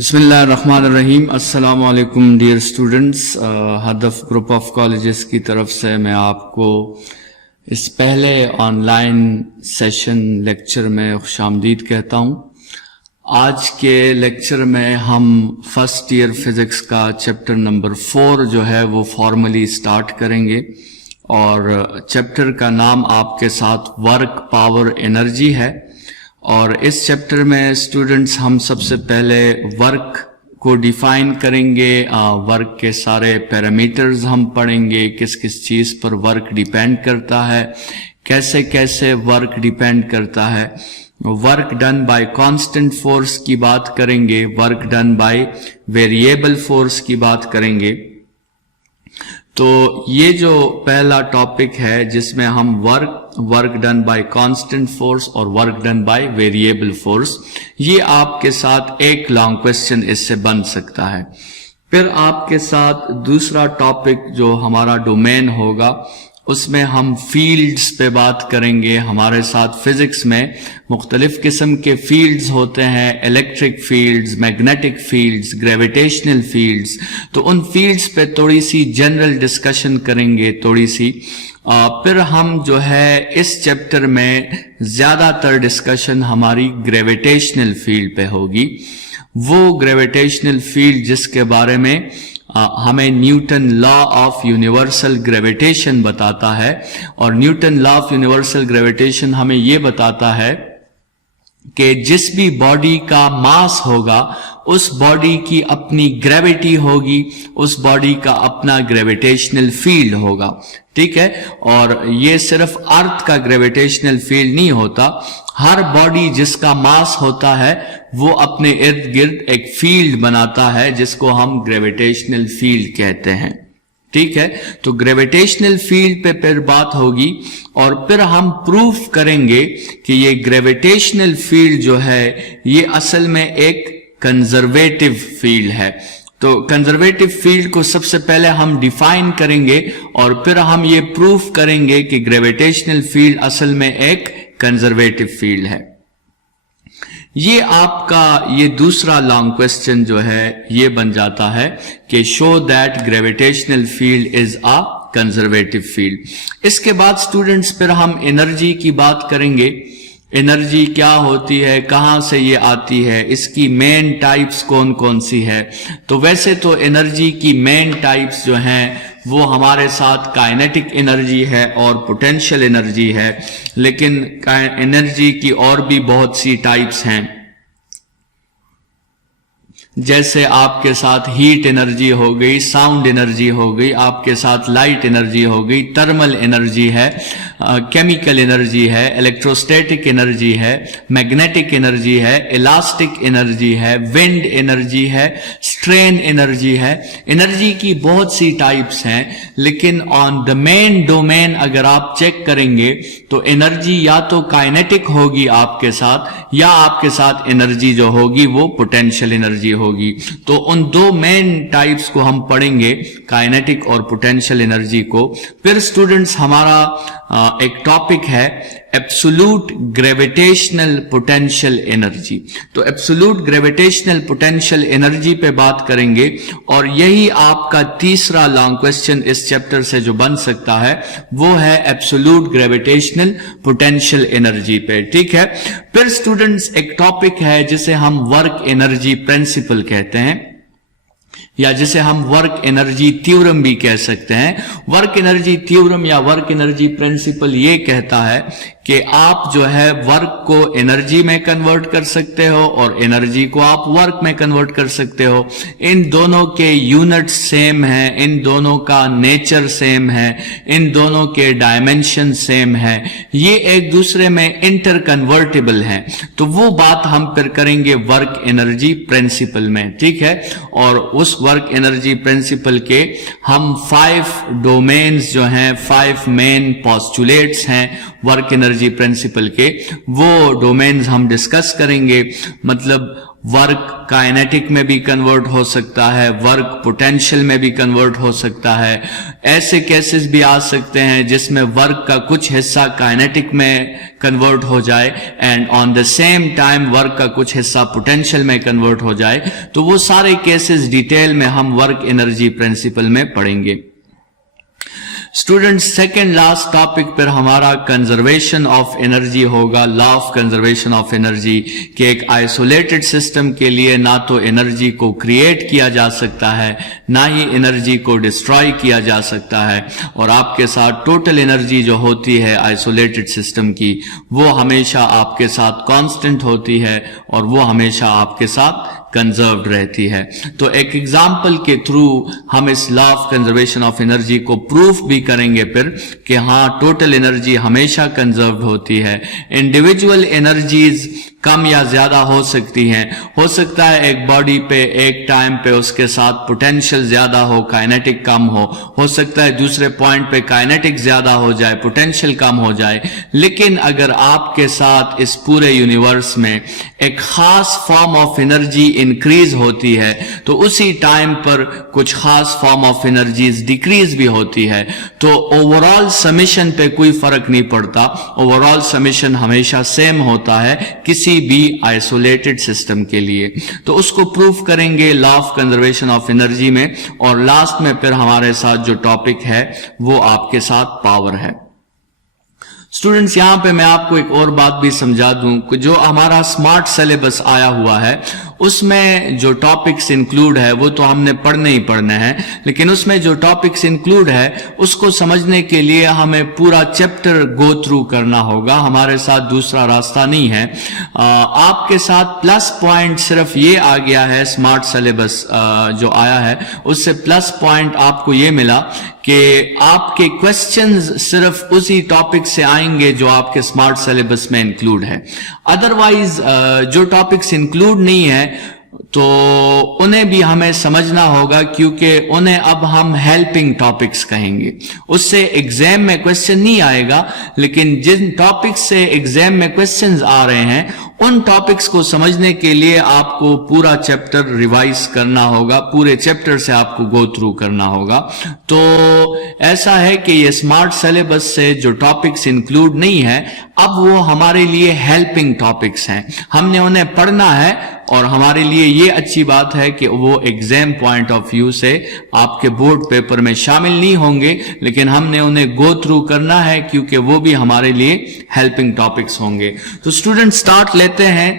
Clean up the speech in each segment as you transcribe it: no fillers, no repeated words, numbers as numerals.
बिस्मिल्लाहिर्रहमानिर्रहीम। अस्सलाम वालेकुम dear students. Hadaf group of colleges की तरफ से मैं आपको इस पहले ऑनलाइन सेशन लेक्चर में खुशामदीद कहता हूँ। आज के लेक्चर में हम फर्स्ट ईयर फिजिक्स का चैप्टर नंबर 4 जो है वो फॉर्मली स्टार्ट करेंगे और चैप्टर का नाम आपके साथ वर्क पावर एनर्जी है। और इस चैप्टर में स्टूडेंट्स हम सबसे पहले वर्क को डिफाइन करेंगे, वर्क के सारे पैरामीटर्स हम पढ़ेंगे, किस किस चीज़ पर वर्क डिपेंड करता है, कैसे कैसे वर्क डिपेंड करता है। Work done by constant force की बात करेंगे, work done by variable force की बात करेंगे। तो ये जो पहला टॉपिक है जिसमें हम work done by constant force और work done by variable force, ये आपके साथ एक लॉन्ग क्वेश्चन इससे बन सकता है। फिर आपके साथ दूसरा टॉपिक जो हमारा डोमेन होगा उसमें हम फील्ड्स पे बात करेंगे। हमारे साथ फिजिक्स में मुख्तलिफ किस्म के फील्ड्स होते हैं, electric fields, magnetic fields, gravitational fields. तो उन फील्ड्स पे थोड़ी सी जनरल डिस्कशन करेंगे, थोड़ी सी। फिर हम जो है इस चैप्टर में ज्यादातर डिस्कशन हमारी ग्रेविटेशनल फील्ड पे होगी। वो ग्रेविटेशनल फील्ड जिसके बारे में हमें Newton law of universal gravitation बताता है। और Newton law of universal gravitation हमें यह बताता है कि जिस भी बॉडी का मास होगा उस बॉडी की अपनी ग्रेविटी होगी, उस बॉडी का अपना ग्रेविटेशनल फील्ड होगा। ठीक है। और ये सिर्फ अर्थ का ग्रेविटेशनल फील्ड नहीं होता, हर बॉडी जिसका मास होता है वो अपने इर्द गिर्द एक फील्ड बनाता है जिसको हम ग्रेविटेशनल फील्ड कहते हैं। ठीक है। तो ग्रेविटेशनल फील्ड पे फिर बात होगी और फिर हम प्रूफ करेंगे कि ये ग्रेविटेशनल फील्ड जो है ये असल में एक कंजर्वेटिव फील्ड है। तो कंजर्वेटिव फील्ड को सबसे पहले हम डिफाइन करेंगे और फिर हम ये प्रूफ करेंगे कि ग्रेविटेशनल फील्ड असल में एक कंजर्वेटिव फील्ड है। ये आपका ये दूसरा लॉन्ग क्वेश्चन जो है ये बन जाता है कि show that gravitational field is a conservative field. इसके बाद स्टूडेंट्स फिर हम एनर्जी की बात करेंगे। एनर्जी क्या होती है, कहां से ये आती है, इसकी मेन टाइप्स कौन कौन सी है। तो वैसे तो एनर्जी की मेन टाइप्स जो हैं वो हमारे साथ काइनेटिक एनर्जी है और पोटेंशियल एनर्जी है, लेकिन एनर्जी की और भी बहुत सी टाइप्स हैं। जैसे आपके साथ हीट एनर्जी हो गई, साउंड एनर्जी हो गई, आपके साथ लाइट एनर्जी हो गई, थर्मल एनर्जी है, केमिकल एनर्जी है, इलेक्ट्रोस्टैटिक एनर्जी है, मैग्नेटिक एनर्जी है, इलास्टिक एनर्जी है, विंड एनर्जी है, स्ट्रेन एनर्जी है। एनर्जी की बहुत सी टाइप्स हैं, लेकिन ऑन द मेन डोमेन अगर आप चेक करेंगे तो एनर्जी या तो काइनेटिक होगी आपके साथ, या आपके साथ एनर्जी जो होगी वो पोटेंशियल एनर्जी होगी। तो उन दो मेन टाइप्स को हम पढ़ेंगे, काइनेटिक और पोटेंशियल एनर्जी को। फिर स्टूडेंट्स हमारा एक टॉपिक है एब्सोल्यूट ग्रेविटेशनल पोटेंशियल एनर्जी। तो एब्सोल्यूट ग्रेविटेशनल पोटेंशियल एनर्जी पे बात करेंगे और यही आपका तीसरा लॉन्ग क्वेश्चन इस चैप्टर से जो बन सकता है वो है एब्सोल्यूट ग्रेविटेशनल पोटेंशियल एनर्जी पे। ठीक है। फिर स्टूडेंट्स एक टॉपिक है जिसे हम वर्क एनर्जी प्रिंसिपल कहते हैं, या जिसे हम वर्क एनर्जी थ्योरम भी कह सकते हैं। वर्क एनर्जी थ्योरम या वर्क एनर्जी प्रिंसिपल ये कहता है कि आप जो है वर्क को एनर्जी में कन्वर्ट कर सकते हो और एनर्जी को आप वर्क में कन्वर्ट कर सकते हो। इन दोनों के यूनिट्स सेम हैं, इन दोनों का नेचर सेम है, इन दोनों के डायमेंशन सेम है, ये एक दूसरे में इंटर कन्वर्टेबल हैं। तो वो बात हम फिर करेंगे वर्क एनर्जी प्रिंसिपल में। ठीक है। और उस वर्क एनर्जी प्रिंसिपल के हम 5 डोमेन्स जो हैं, 5 मेन पोस्टुलेट्स हैं वर्क एनर्जी प्रिंसिपल के, वो डोमेन्स हम डिस्कस करेंगे। मतलब वर्क काइनेटिक में भी कन्वर्ट हो सकता है, वर्क पोटेंशियल में भी कन्वर्ट हो सकता है। ऐसे केसेस भी आ सकते हैं जिसमें वर्क का कुछ हिस्सा काइनेटिक में कन्वर्ट हो जाए and on the same time work का कुछ हिस्सा पोटेंशियल में कन्वर्ट हो जाए। तो वो सारे केसेस डिटेल में हम वर्क एनर्जी प्रिंसिपल में पढ़ेंगे। स्टूडेंट्स, सेकेंड लास्ट टॉपिक पर हमारा कंजर्वेशन ऑफ एनर्जी होगा, law of conservation of energy, कि एक आइसोलेटेड सिस्टम के लिए ना तो एनर्जी को क्रिएट किया जा सकता है, ना ही एनर्जी को डिस्ट्रॉय किया जा सकता है, और आपके साथ टोटल एनर्जी जो होती है आइसोलेटेड सिस्टम की, वो हमेशा आपके साथ कांस्टेंट होती है और वो हमेशा आपके साथ कंजर्व्ड रहती है। तो एक एग्जाम्पल के थ्रू हम इस law of conservation of energy को प्रूफ भी करेंगे फिर कि हाँ, टोटल एनर्जी हमेशा कंजर्व्ड होती है। इंडिविजुअल एनर्जीज कम या ज्यादा हो सकती हैं। हो सकता है एक बॉडी पे एक टाइम पे उसके साथ पोटेंशियल ज्यादा हो, काइनेटिक कम हो सकता है दूसरे पॉइंट पे काइनेटिक ज्यादा हो जाए, पोटेंशियल कम हो जाए। लेकिन अगर आपके साथ इस पूरे यूनिवर्स में एक खास फॉर्म ऑफ एनर्जी इंक्रीज होती है तो उसी टाइम पर कुछ खास फॉर्म ऑफ एनर्जीज डिक्रीज भी होती है, तो ओवरऑल समेशन पे कोई फर्क नहीं पड़ता। ओवरऑल समेशन हमेशा सेम होता है किसी भी आइसोलेटेड सिस्टम के लिए। तो उसको प्रूफ करेंगे law of conservation of energy में, और लास्ट में फिर हमारे साथ जो टॉपिक है वो आपके साथ पावर है। स्टूडेंट्स, यहां पे मैं आपको एक और बात भी समझा दूं कि जो हमारा स्मार्ट सिलेबस आया हुआ है उसमें जो टॉपिक्स इंक्लूड है वो तो हमने पढ़ने ही पढ़ने हैं, लेकिन उसमें जो टॉपिक्स इंक्लूड है उसको समझने के लिए हमें पूरा चैप्टर गो थ्रू करना होगा। हमारे साथ दूसरा रास्ता नहीं है। आपके साथ प्लस पॉइंट सिर्फ ये आ गया है, स्मार्ट सिलेबस जो आया है उससे प्लस पॉइंट आपको ये मिला कि आपके क्वेश्चंस सिर्फ उसी टॉपिक से आएंगे जो आपके स्मार्ट सिलेबस में इंक्लूड है। अदरवाइज जो टॉपिक्स इंक्लूड नहीं है तो उन्हें भी हमें समझना होगा, क्योंकि उन्हें अब हम हेल्पिंग टॉपिक्स कहेंगे। उससे एग्जाम में क्वेश्चन नहीं आएगा, लेकिन जिन टॉपिक्स से एग्जाम में क्वेश्चंस आ रहे हैं उन टॉपिक्स को समझने के लिए आपको पूरा चैप्टर रिवाइज करना होगा, पूरे चैप्टर से आपको गो थ्रू करना होगा। तो ऐसा है कि ये स्मार्ट सिलेबस से जो टॉपिक्स इंक्लूड नहीं है अब वो हमारे लिए हेल्पिंग टॉपिक्स हैं, हमने उन्हें पढ़ना है, और हमारे लिए ये अच्छी बात है कि वो एग्जाम पॉइंट ऑफ व्यू से आपके बोर्ड पेपर में शामिल नहीं होंगे, लेकिन हमने उन्हें गो थ्रू करना है क्योंकि वो भी हमारे लिए हेल्पिंग टॉपिक्स होंगे। तो स्टूडेंट, स्टार्ट लेते हैं,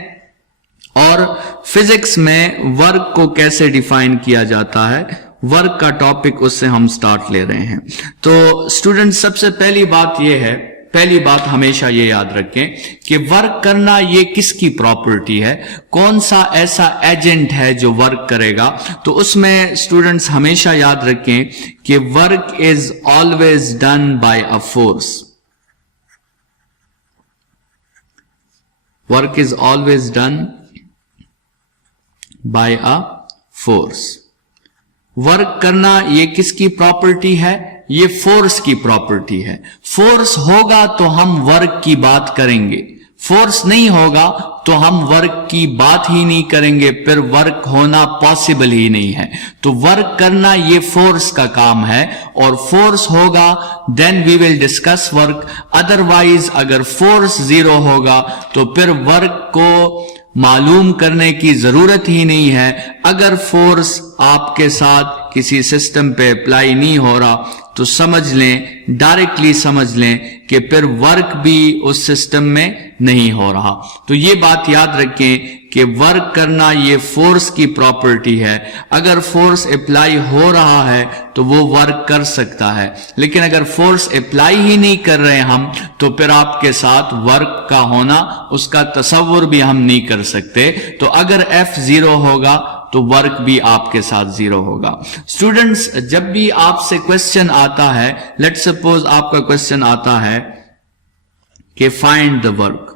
और फिजिक्स में वर्क को कैसे डिफाइन किया जाता है, वर्क का टॉपिक उससे हम स्टार्ट ले रहे हैं। तो स्टूडेंट, सबसे पहली बात यह है, पहली बात हमेशा ये याद रखें कि वर्क करना ये किसकी प्रॉपर्टी है, कौन सा ऐसा एजेंट है जो वर्क करेगा। तो उसमें स्टूडेंट्स हमेशा याद रखें कि work is always done by a force. Work is always done by a force. Work करना ये किसकी प्रॉपर्टी है, ये फोर्स की प्रॉपर्टी है। फोर्स होगा तो हम वर्क की बात करेंगे, फोर्स नहीं होगा तो हम वर्क की बात ही नहीं करेंगे, फिर वर्क होना पॉसिबल ही नहीं है। तो वर्क करना ये फोर्स का काम है, और फोर्स होगा then we will discuss work. Otherwise अगर फोर्स जीरो होगा तो फिर वर्क को मालूम करने की जरूरत ही नहीं है। अगर फोर्स आपके साथ किसी सिस्टम पे अप्लाई नहीं हो रहा तो समझ लें, डायरेक्टली समझ लें कि फिर वर्क भी उस सिस्टम में नहीं हो रहा। तो ये बात याद रखें कि वर्क करना ये फोर्स की प्रॉपर्टी है। अगर फोर्स अप्लाई हो रहा है तो वो वर्क कर सकता है, लेकिन अगर फोर्स अप्लाई ही नहीं कर रहे हम तो फिर आपके साथ वर्क का होना, उसका तसव्वुर भी हम नहीं कर सकते। तो अगर F 0 होगा तो वर्क भी आपके साथ 0 होगा। स्टूडेंट्स, जब भी आपसे क्वेश्चन आता है, लेट्स सपोज आपका क्वेश्चन आता है कि फाइंड द वर्क,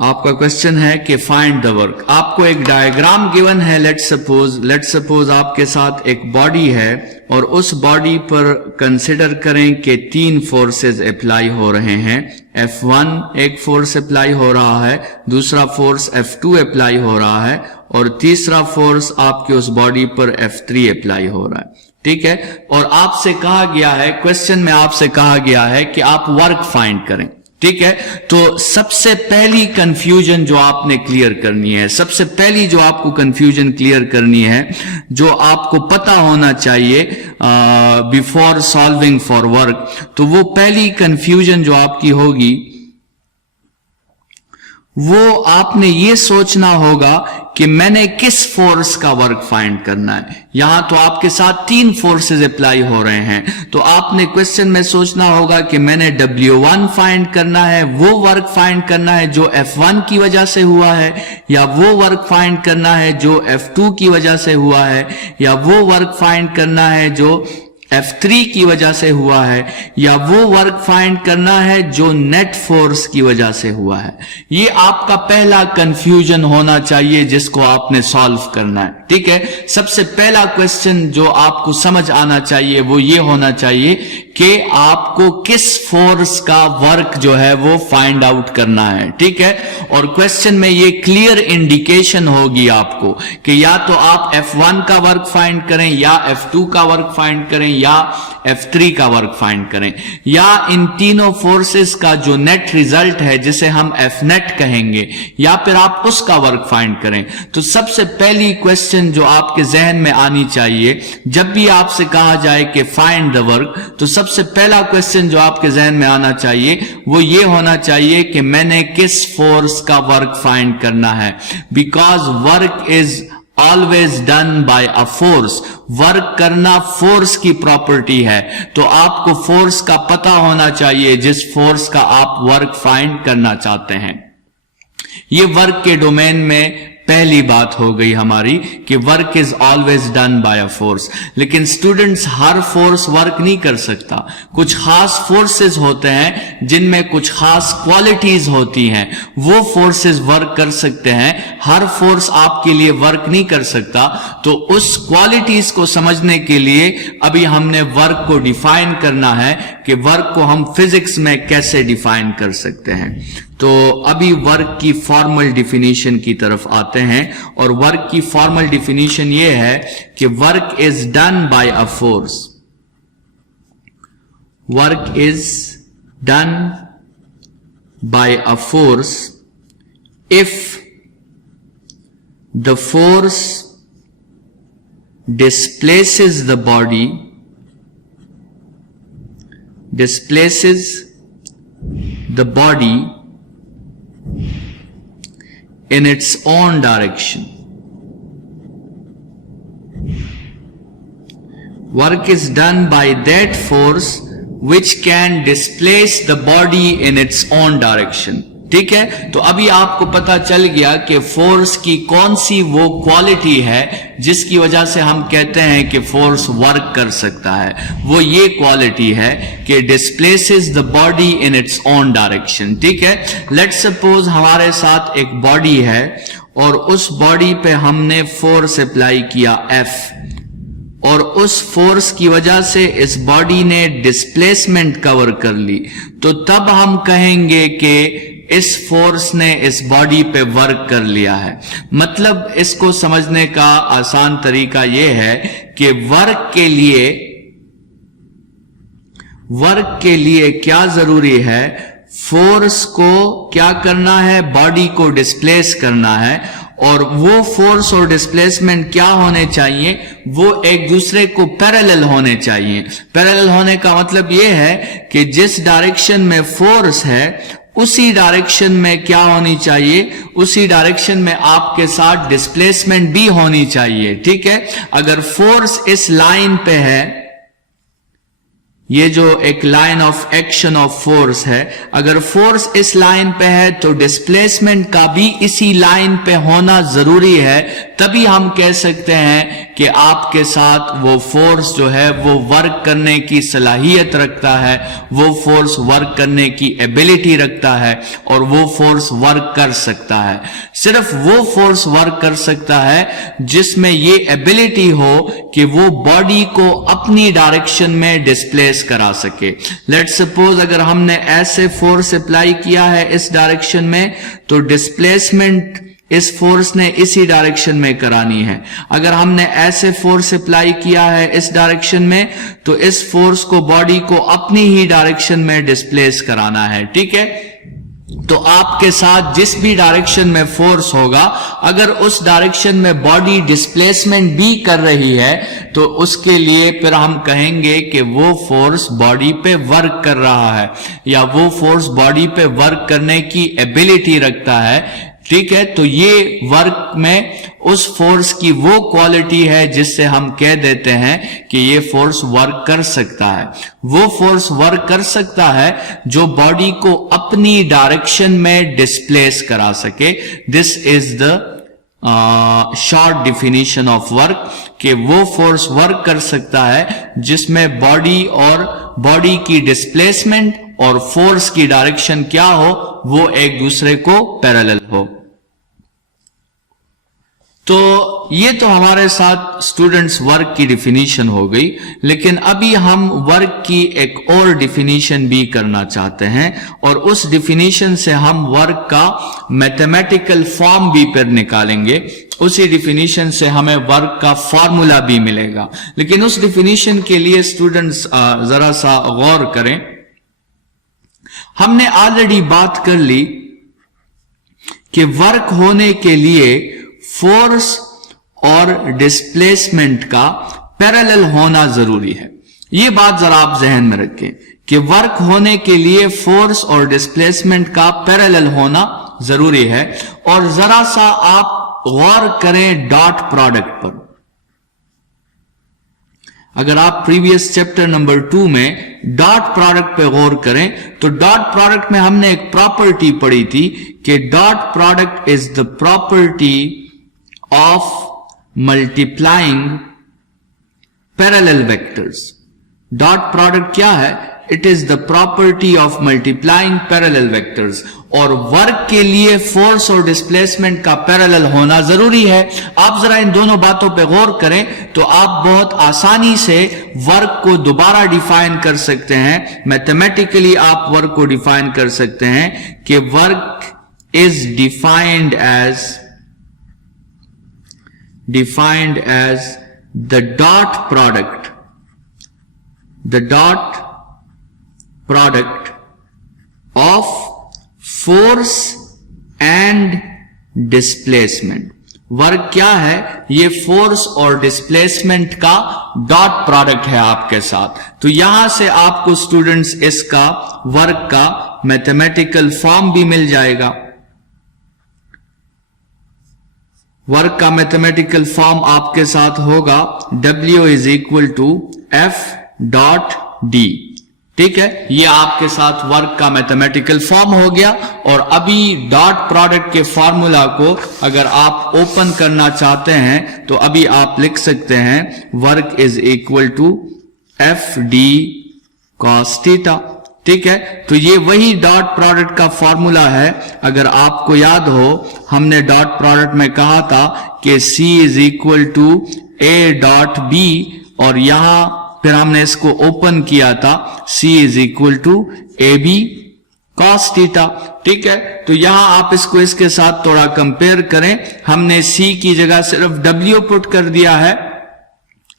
आपका क्वेश्चन है कि फाइंड द वर्क, आपको एक डायग्राम गिवन है, लेट्स सपोज आपके साथ एक बॉडी है और उस बॉडी पर कंसिडर करें कि 3 फोर्सेस अप्लाई हो रहे हैं। F1 एक फोर्स अप्लाई हो रहा है, दूसरा फोर्स F2 अप्लाई हो रहा है और तीसरा फोर्स आपके उस बॉडी पर F3 अप्लाई हो रहा है। ठीक है, और आपसे कहा गया है, क्वेश्चन में आपसे कहा गया है कि आप वर्क फाइंड करें। ठीक है, तो सबसे पहली कंफ्यूजन जो आपने क्लियर करनी है, सबसे पहली जो आपको कंफ्यूजन क्लियर करनी है, जो आपको पता होना चाहिए बिफोर सॉल्विंग फॉर वर्क, तो वो पहली कंफ्यूजन जो आपकी होगी वो आपने ये सोचना होगा कि मैंने किस फोर्स का वर्क फाइंड करना है। यहां तो आपके साथ 3 फोर्सेस अप्लाई हो रहे हैं, तो आपने क्वेश्चन में सोचना होगा कि मैंने W1 फाइंड करना है, वो वर्क फाइंड करना है जो F1 की वजह से हुआ है, या वो वर्क फाइंड करना है जो F2 की वजह से हुआ है, या वो वर्क फाइंड करना है जो F3 की वजह से हुआ है, या वो वर्क फाइंड करना है जो नेट फोर्स की वजह से हुआ है। ये आपका पहला कंफ्यूजन होना चाहिए जिसको आपने सॉल्व करना है। ठीक है, सबसे पहला क्वेश्चन जो आपको समझ आना चाहिए वो ये होना चाहिए कि आपको किस फोर्स का वर्क जो है वो फाइंड आउट करना है। ठीक है, और क्वेश्चन में ये क्लियर इंडिकेशन होगी आपको कि या तो आप F1 का वर्क फाइंड करें, या F2 का वर्क फाइंड करें, या F3 का वर्क फाइंड करें, या इन तीनों फोर्सेस का जो नेट रिजल्ट है जिसे हम Fnet कहेंगे, या फिर आप उसका वर्क फाइंड करें। तो सबसे पहली क्वेश्चन जो आपके जहन में आनी चाहिए जब भी आपसे कहा जाए कि फाइंड द वर्क, तो सबसे पहला क्वेश्चन जो आपके जहन में आना चाहिए वो ये होना चाहिए कि मैंने किस फोर्स का वर्क फाइंड करना है। Because work is always done by a force. Work करना फोर्स की प्रॉपर्टी है, तो आपको फोर्स का पता होना चाहिए जिस फोर्स का आप वर्क फाइंड करना चाहते हैं। ये वर्क के डोमेन में पहली बात हो गई हमारी कि work is always done by a force. लेकिन स्टूडेंट्स, हर फोर्स वर्क नहीं कर सकता। कुछ खास फोर्सेस होते हैं जिनमें कुछ खास क्वालिटीज होती हैं, वो फोर्सेस वर्क कर सकते हैं। हर फोर्स आपके लिए वर्क नहीं कर सकता। तो उस क्वालिटीज को समझने के लिए अभी हमने वर्क को डिफाइन करना है कि वर्क को हम फिजिक्स में कैसे डिफाइन कर सकते हैं। तो अभी वर्क की फॉर्मल डिफिनीशन की तरफ आते हैं, और वर्क की फॉर्मल डिफिनीशन यह है कि work is done by a force. Work is done by a force if the force displaces the body, in its own direction. Work is done by that force which can displace the body in its own direction. ठीक है, तो अभी आपको पता चल गया कि force की कौन सी वो क्वालिटी है जिसकी वजह से हम कहते हैं कि फोर्स वर्क कर सकता है। वो ये क्वालिटी है कि displaces the body in its own direction. ठीक है, लेट्स सपोज हमारे साथ एक बॉडी है और उस बॉडी पे हमने फोर्स अप्लाई किया F, और उस फोर्स की वजह से इस बॉडी ने डिस्प्लेसमेंट कवर कर ली, तो तब हम कहेंगे कि इस फोर्स ने इस बॉडी पे वर्क कर लिया है। मतलब इसको समझने का आसान तरीका यह है कि वर्क के लिए क्या जरूरी है, फोर्स को क्या करना है, बॉडी को डिस्प्लेस करना है, और वो फोर्स और डिस्प्लेसमेंट क्या होने चाहिए, वो एक दूसरे को पैरेलल होने चाहिए। पैरेलल होने का मतलब यह है कि जिस डायरेक्शन में फोर्स है उसी डायरेक्शन में क्या होनी चाहिए, उसी डायरेक्शन में आपके साथ डिस्प्लेसमेंट भी होनी चाहिए। ठीक है, अगर फोर्स इस लाइन पे है, ये जो एक line of action of force है, अगर फोर्स इस लाइन पे है तो डिस्प्लेसमेंट का भी इसी लाइन पे होना जरूरी है, तभी हम कह सकते हैं कि आपके साथ वो फोर्स जो है वो वर्क करने की सलाहियत रखता है, वो फोर्स वर्क करने की एबिलिटी रखता है और वो फोर्स वर्क कर सकता है। सिर्फ वो फोर्स वर्क कर सकता है जिसमें ये एबिलिटी हो कि वो बॉडी को अपनी डायरेक्शन में डिस्प्लेस करा सके। लेट्स सपोज अगर हमने ऐसे फोर्स अप्लाई किया है इस डायरेक्शन में, तो डिस्प्लेसमेंट इस फोर्स ने इसी डायरेक्शन में करानी है। अगर हमने ऐसे फोर्स अप्लाई किया है इस डायरेक्शन में, तो इस फोर्स को बॉडी को अपनी ही डायरेक्शन में डिस्प्लेस कराना है। ठीक है, तो आपके साथ जिस भी डायरेक्शन में फोर्स होगा, अगर उस डायरेक्शन में बॉडी डिस्प्लेसमेंट भी कर रही है, तो उसके लिए फिर हम कहेंगे कि वो फोर्स बॉडी पे वर्क कर रहा है या वो फोर्स बॉडी पे वर्क करने की एबिलिटी रखता है। ठीक है, तो ये वर्क में उस फोर्स की वो क्वालिटी है जिससे हम कह देते हैं कि ये फोर्स वर्क कर सकता है। वो फोर्स वर्क कर सकता है जो बॉडी को अपनी डायरेक्शन में डिस्प्लेस करा सके। This is the short definition of work, कि वो फोर्स वर्क कर सकता है जिसमें बॉडी और बॉडी की डिस्प्लेसमेंट और फोर्स की डायरेक्शन क्या हो, वो एक दूसरे को पैरेलल हो। तो ये तो हमारे साथ स्टूडेंट्स वर्क की डिफिनीशन हो गई, लेकिन अभी हम वर्क की एक और डिफिनीशन भी करना चाहते हैं और उस डिफिनीशन से हम वर्क का मैथमेटिकल फॉर्म भी फिर निकालेंगे। उसी डिफिनीशन से हमें वर्क का फॉर्मूला भी मिलेगा, लेकिन उस डिफिनीशन के लिए स्टूडेंट्स जरा सा गौर करें। हमने ऑलरेडी बात कर ली कि वर्क होने के लिए फोर्स और डिस्प्लेसमेंट का पैरेलल होना जरूरी है। यह बात जरा आप जहन में रखें कि वर्क होने के लिए फोर्स और डिस्प्लेसमेंट का पैरेलल होना जरूरी है। और जरा सा आप गौर करें डॉट प्रोडक्ट पर। अगर आप प्रीवियस चैप्टर नंबर 2 में डॉट प्रोडक्ट पे गौर करें, तो डॉट प्रोडक्ट में हमने एक प्रॉपर्टी पढ़ी थी कि dot product is the property of multiplying parallel vectors. Dot product क्या है? It is the property of multiplying parallel vectors. और वर्क के लिए फोर्स और डिस्प्लेसमेंट का पैरेलल होना जरूरी है। आप जरा इन दोनों बातों पे गौर करें तो आप बहुत आसानी से वर्क को दोबारा डिफाइन कर सकते हैं। मैथमेटिकली आप वर्क को डिफाइन कर सकते हैं कि work is defined as the dot product of force and displacement. Work क्या है? ये फोर्स और डिस्प्लेसमेंट का डॉट प्रोडक्ट है आपके साथ। तो यहां से आपको स्टूडेंट्स इसका वर्क का मैथमेटिकल फॉर्म भी मिल जाएगा। वर्क का मैथमेटिकल फॉर्म आपके साथ होगा W is equal to F dot D। ठीक है, ये आपके साथ वर्क का मैथमेटिकल फॉर्म हो गया। और अभी डॉट प्रोडक्ट के फॉर्मूला को अगर आप ओपन करना चाहते हैं तो अभी आप लिख सकते हैं work is equal to FD cos theta. ठीक है, तो ये वही डॉट प्रोडक्ट का फॉर्मूला है। अगर आपको याद हो, हमने डॉट प्रोडक्ट में कहा था कि C is equal to A dot B, और यहां फिर हमने इसको ओपन किया था C is equal to AB cos theta. ठीक है, तो यहां आप इसको इसके साथ थोड़ा कंपेयर करें। हमने C की जगह सिर्फ W पुट कर दिया है,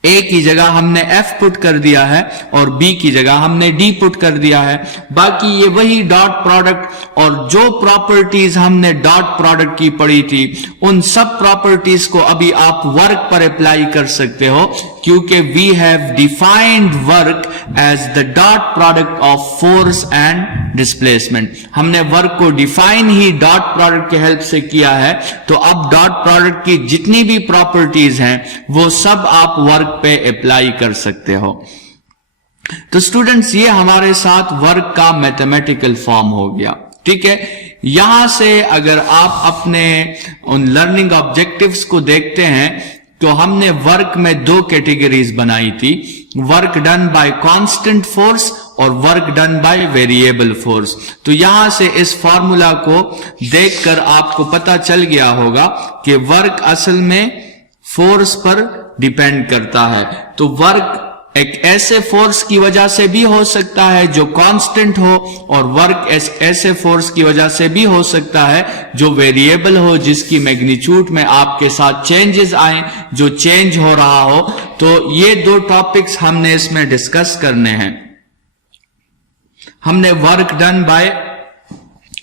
A की जगह हमने F पुट कर दिया है और B की जगह हमने D पुट कर दिया है। बाकी ये वही डॉट प्रोडक्ट, और जो प्रॉपर्टीज हमने डॉट प्रोडक्ट की पढ़ी थी उन सब प्रॉपर्टीज को अभी आप वर्क पर अप्लाई कर सकते हो, क्योंकि we have defined work as the dot product of force and displacement. हमने वर्क को डिफाइन ही डॉट प्रोडक्ट की हेल्प से किया है। तो अब डॉट प्रोडक्ट की जितनी भी प्रॉपर्टीज हैं वो सब आप वर्क पे अप्लाई कर सकते हो। तो स्टूडेंट्स ये हमारे साथ वर्क का मैथमेटिकल फॉर्म हो गया। ठीक है, यहां से अगर आप अपने उन लर्निंग ऑब्जेक्टिव्स को देखते हैं तो हमने वर्क में दो कैटेगरीज बनाई थी, work done by constant force और work done by variable force. तो यहां से इस फॉर्मूला को देखकर आपको पता चल गया होगा कि वर्क असल में फोर्स पर डिपेंड करता है। तो वर्क एक ऐसे फोर्स की वजह से भी हो सकता है जो कांस्टेंट हो, और वर्क ऐसे फोर्स की वजह से भी हो सकता है जो वेरिएबल हो, जिसकी मैग्नीट्यूड में आपके साथ चेंजेस आए, जो चेंज हो रहा हो। तो ये दो टॉपिक्स हमने इसमें डिस्कस करने हैं। हमने work done by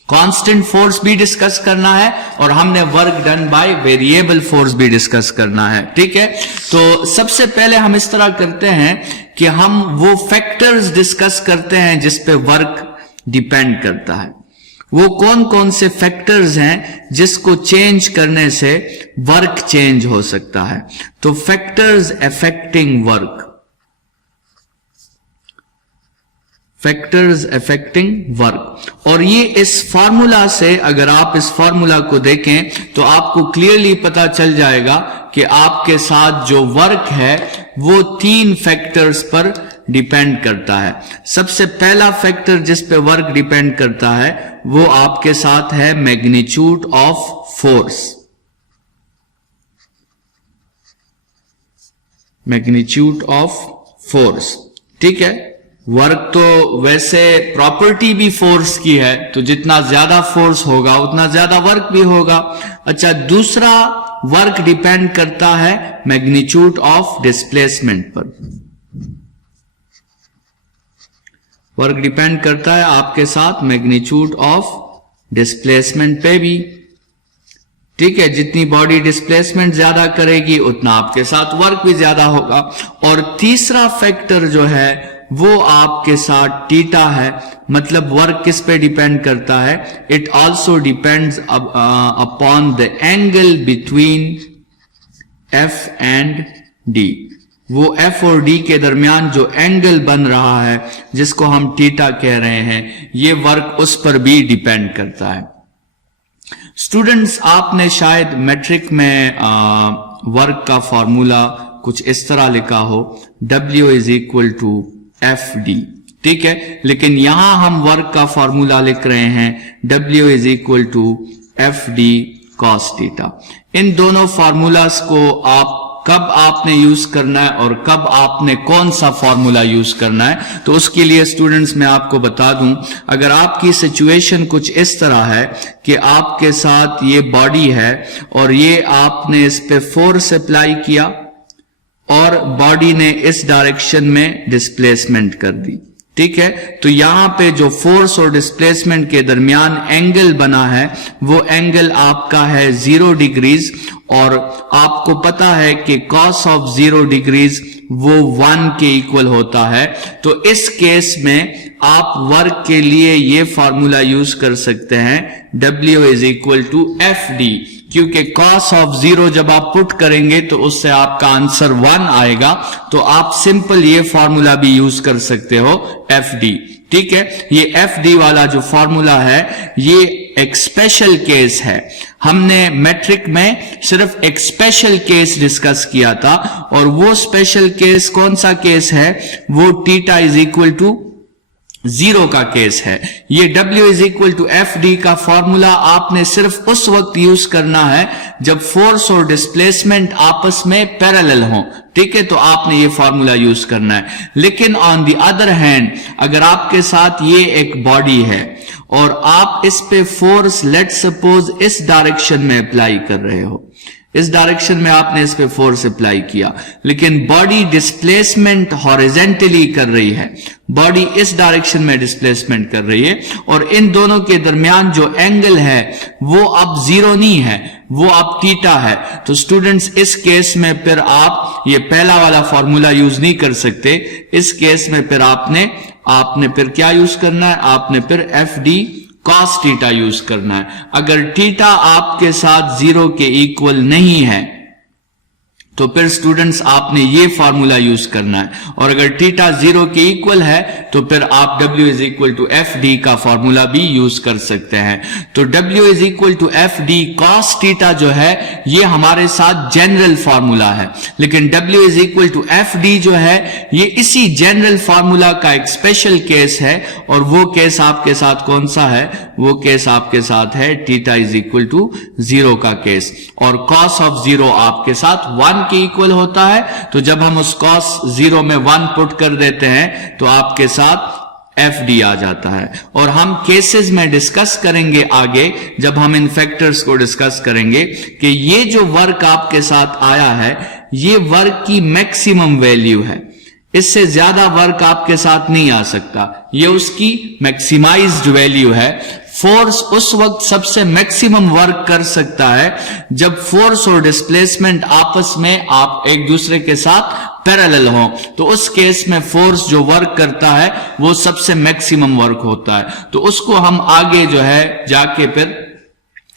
constant force भी डिस्कस करना है और हमने work done by variable force भी डिस्कस करना है। ठीक है, तो सबसे पहले हम इस तरह करते हैं कि हम वो फैक्टर्स डिस्कस करते हैं जिस पे वर्क डिपेंड करता है। वो कौन कौन से फैक्टर्स हैं जिसको चेंज करने से वर्क चेंज हो सकता है। तो factors affecting work, factors affecting work. और ये इस फॉर्मूला से, अगर आप इस फॉर्मूला को देखें तो आपको क्लियरली पता चल जाएगा कि आपके साथ जो वर्क है वो तीन फैक्टर्स पर डिपेंड करता है। सबसे पहला फैक्टर जिस पे वर्क डिपेंड करता है वो आपके साथ है magnitude of force, magnitude of force. ठीक है, वर्क तो वैसे प्रॉपर्टी भी फोर्स की है, तो जितना ज्यादा फोर्स होगा उतना ज्यादा वर्क भी होगा। अच्छा, दूसरा वर्क डिपेंड करता है मैग्नीट्यूड ऑफ डिस्प्लेसमेंट पर। वर्क डिपेंड करता है आपके साथ मैग्नीट्यूड ऑफ डिस्प्लेसमेंट पे भी। ठीक है, जितनी बॉडी डिस्प्लेसमेंट ज्यादा करेगी उतना आपके साथ वर्क भी ज्यादा होगा। और तीसरा फैक्टर जो है वो आपके साथ थीटा है। मतलब वर्क किस पे डिपेंड करता है, it also depends upon the angle between F and D. वो एफ और डी के दरमियान जो एंगल बन रहा है जिसको हम थीटा कह रहे हैं, ये वर्क उस पर भी डिपेंड करता है। स्टूडेंट्स, आपने शायद मैट्रिक में वर्क का फॉर्मूला कुछ इस तरह लिखा हो, W is equal to F D. ठीक है, लेकिन यहां हम वर्क का फॉर्मूला लिख रहे हैं W is equal to F D cos theta. इन दोनों फॉर्मूलास को आप कब आपने यूज करना है और कब आपने कौन सा फॉर्मूला यूज करना है, तो उसके लिए स्टूडेंट्स मैं आपको बता दूं, अगर आपकी सिचुएशन कुछ इस तरह है कि आपके साथ ये बॉडी है और ये आपने इस पे फोर्स अप्लाई किया और बॉडी ने इस डायरेक्शन में डिस्प्लेसमेंट कर दी। ठीक है, तो यहां पे जो फोर्स और डिस्प्लेसमेंट के दरमियान एंगल बना है वो एंगल आपका है 0 डिग्रीज, और आपको पता है कि cos ऑफ 0 डिग्रीज वो 1 के इक्वल होता है। तो इस केस में आप वर्क के लिए ये फॉर्मूला यूज कर सकते हैं W is equal to F D, क्योंकि cos ऑफ 0 जब आप पुट करेंगे तो उससे आपका आंसर 1 आएगा। तो आप सिंपल ये फॉर्मूला भी यूज कर सकते हो एफ डी। ठीक है, ये एफ डी वाला जो फॉर्मूला है ये एक स्पेशल केस है। हमने मैट्रिक में सिर्फ एक स्पेशल केस डिस्कस किया था, और वो स्पेशल केस कौन सा केस है, वो थीटा इज इक्वल टू 0 का केस है। ये W is equal to F D का फॉर्मूला आपने सिर्फ उस वक्त यूज करना है जब फोर्स और डिस्प्लेसमेंट आपस में पैरेलल हो। ठीक है, तो आपने ये फॉर्मूला यूज करना है। लेकिन ऑन द अदर हैंड, अगर आपके साथ ये एक बॉडी है और आप इस पे फोर्स लेट सपोज इस डायरेक्शन में अप्लाई कर रहे हो, इस डायरेक्शन में आपने इस पे फोर्स अप्लाई किया, लेकिन बॉडी डिस्प्लेसमेंट हॉरिजेंटली कर रही है, बॉडी इस डायरेक्शन में डिस्प्लेसमेंट कर रही है, और इन दोनों के दरमियान जो एंगल है वो अब 0 नहीं है, वो अब थीटा है। तो स्टूडेंट्स, इस केस में फिर आप ये पहला वाला फॉर्मूला यूज नहीं कर सकते। इस केस में फिर आपने फिर क्या यूज करना है, आपने फिर F D cos theta use करना है। अगर थीटा आपके साथ 0 के इक्वल नहीं है तो फिर स्टूडेंट्स आपने ये फॉर्मूला यूज करना है, और अगर थीटा 0 के इक्वल है तो फिर आप W is equal to F D का फॉर्मूला भी यूज कर सकते हैं। तो W is equal to F D cos theta जो है ये हमारे साथ जनरल फॉर्मूला है, लेकिन W is equal to F D जो है ये इसी जनरल फॉर्मूला का एक स्पेशल केस है, और वो केस आपके साथ कौन सा है? वो केस आपके साथ है थीटा इज इक्वल टू 0 का केस, और कॉस ऑफ 0 आपके साथ 1 के इक्वल होता है। तो जब हम उस cos 0 में 1 पुट कर देते हैं तो आपके साथ एफ डी आ जाता है। और हम केसेस में डिस्कस करेंगे आगे, जब हम इन फैक्टर्स को डिस्कस करेंगे, कि ये जो वर्क आपके साथ आया है ये वर्क की मैक्सिमम वैल्यू है, इससे ज्यादा वर्क आपके साथ नहीं आ सकता, ये उसकी मैक्सिमाइज्ड वैल्यू है। फोर्स उस वक्त सबसे मैक्सिमम वर्क कर सकता है जब फोर्स और डिस्प्लेसमेंट आपस में आप एक दूसरे के साथ पैरेलल हो, तो उस केस में फोर्स जो वर्क करता है वो सबसे मैक्सिमम वर्क होता है। तो उसको हम आगे जो है जाके फिर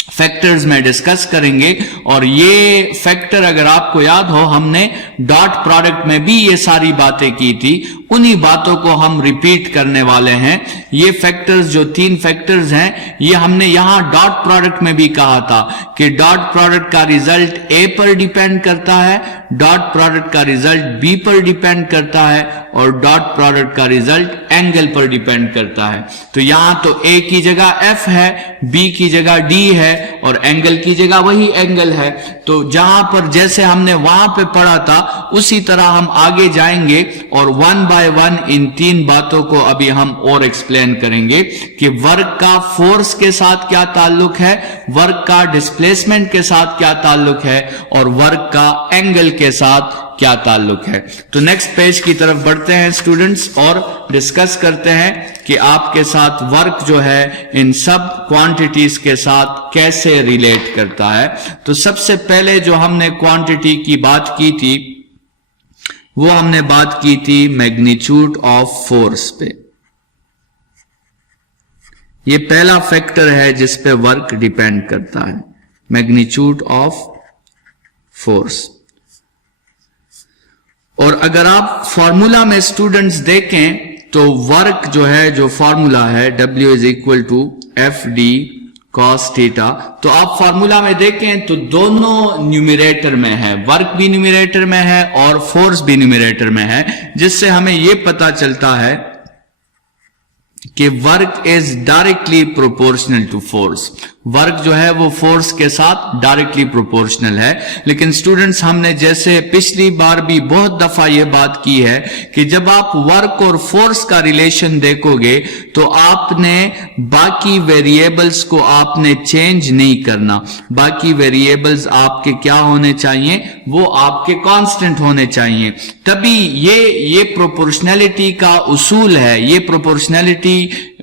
फैक्टर्स में डिस्कस करेंगे। और ये फैक्टर अगर आपको याद हो हमने डॉट प्रोडक्ट में भी ये सारी बातें की थी, उन्हीं बातों को हम रिपीट करने वाले हैं। ये फैक्टर्स जो 3 फैक्टर्स हैं ये हमने यहां डॉट प्रोडक्ट में भी कहा था कि डॉट प्रोडक्ट का रिजल्ट ए पर डिपेंड करता है, डॉट प्रोडक्ट का रिजल्ट बी पर डिपेंड करता है, और डॉट प्रोडक्ट का रिजल्ट एंगल पर डिपेंड करता है। तो यहां तो ए की जगह एफ है, बी की जगह डी है, और एंगल की जगह वही एंगल है। तो जहां पर जैसे हमने वहां पे पढ़ा था उसी तरह हम आगे जाएंगे, और 1 बाय 1 इन 3 बातों को अभी हम और एक्सप्लेन करेंगे कि वर्क का फोर्स के साथ क्या ताल्लुक है, वर्क का डिस्प्लेसमेंट के साथ क्या ताल्लुक है, और वर्क का एंगल के साथ क्या ताल्लुक है। तो नेक्स्ट पेज की तरफ बढ़ते हैं स्टूडेंट्स और डिस्कस करते हैं कि आपके साथ वर्क जो है इन सब क्वांटिटीज के साथ कैसे रिलेट करता है। तो सबसे पहले जो हमने क्वांटिटी की बात की थी वो हमने बात की थी मैग्नीट्यूड ऑफ फोर्स पे। ये पहला फैक्टर है जिस पे वर्क डिपेंड करता है, मैग्नीट्यूड ऑफ फोर्स। और अगर आप फॉर्मूला में स्टूडेंट्स देखें तो वर्क जो है, जो फॉर्मूला है W is equal to F D cos theta, तो आप फॉर्मूला में देखें तो दोनों न्यूमरेटर में है, वर्क भी न्यूमरेटर में है और फोर्स भी न्यूमरेटर में है, जिससे हमें यह पता चलता है कि work is directly proportional to force. Work जो है वो फोर्स के साथ डायरेक्टली प्रोपोर्शनल है। लेकिन स्टूडेंट्स हमने जैसे पिछली बार भी बहुत दफा ये बात की है कि जब आप वर्क और फोर्स का रिलेशन देखोगे तो आपने बाकी वेरिएबल्स को आपने चेंज नहीं करना। बाकी वेरिएबल्स आपके क्या होने चाहिए, वो आपके कांस्टेंट होने चाहिए। तभी ये प्रोपोर्शनैलिटी का उसूल है, ये प्रोपोर्शनैलिटी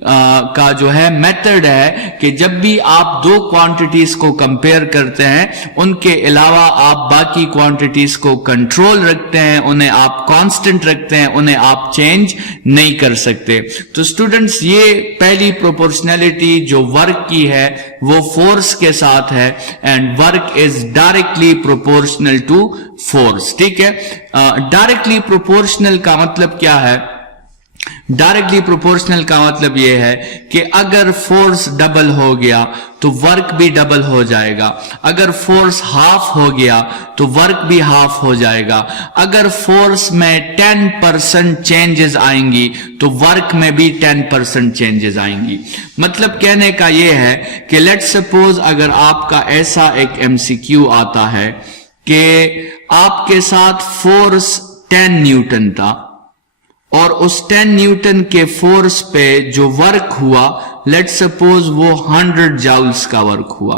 का जो है मेथड है कि जब भी आप दो क्वांटिटीज को कंपेयर करते हैं उनके अलावा आप बाकी क्वांटिटीज को कंट्रोल रखते हैं, उन्हें आप कांस्टेंट रखते हैं, उन्हें आप चेंज नहीं कर सकते। तो स्टूडेंट्स ये पहली प्रोपोर्शनैलिटी जो वर्क की है वो फोर्स के साथ है and work is directly proportional to force. ठीक है, डायरेक्टली प्रोपोर्शनल का मतलब क्या है? डायरेक्टली प्रोपोर्शनल का मतलब यह है कि अगर फोर्स डबल हो गया तो वर्क भी डबल हो जाएगा, अगर फोर्स हाफ हो गया तो वर्क भी हाफ हो जाएगा, अगर फोर्स में 10% चेंजेस आएंगी तो वर्क में भी 10% चेंजेस आएंगी। मतलब कहने का यह है कि लेट्स सपोज अगर आपका ऐसा एक एमसीक्यू आता है कि आपके साथ फोर्स 10 न्यूटन था और उस 10 न्यूटन के फोर्स पे जो वर्क हुआ लेट्स सपोज वो 100 जाउल्स का वर्क हुआ।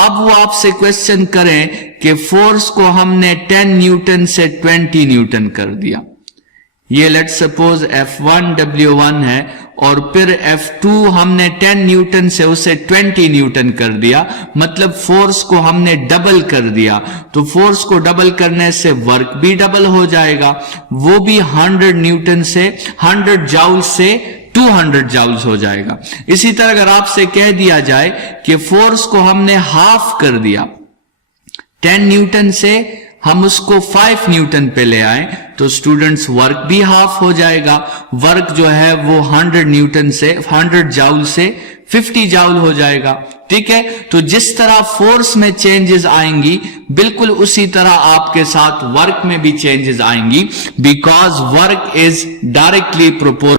अब वो आपसे क्वेश्चन करें कि फोर्स को हमने 10 न्यूटन से 20 न्यूटन कर दिया, ये लेट्स सपोज F1 W1 है और फिर F2 हमने 10 न्यूटन से उसे 20 न्यूटन कर दिया, मतलब फोर्स को हमने डबल कर दिया। तो फोर्स को डबल करने से वर्क भी डबल हो जाएगा, वो भी 100 न्यूटन से 100 जाउल से 200 जाउल्स हो जाएगा। इसी तरह अगर आपसे कह दिया जाए कि फोर्स को हमने हाफ कर दिया, 10 न्यूटन से हम उसको 5 न्यूटन पे ले आए तो स्टूडेंट्स वर्क भी हाफ हो जाएगा। वर्क जो है वो 100 न्यूटन से 100 जाउल से 50 जाउल हो जाएगा। ठीक है, तो जिस तरह फोर्स में चेंजेस आएंगी बिल्कुल उसी तरह आपके साथ वर्क में भी चेंजेस आएंगी, because work is directly proportional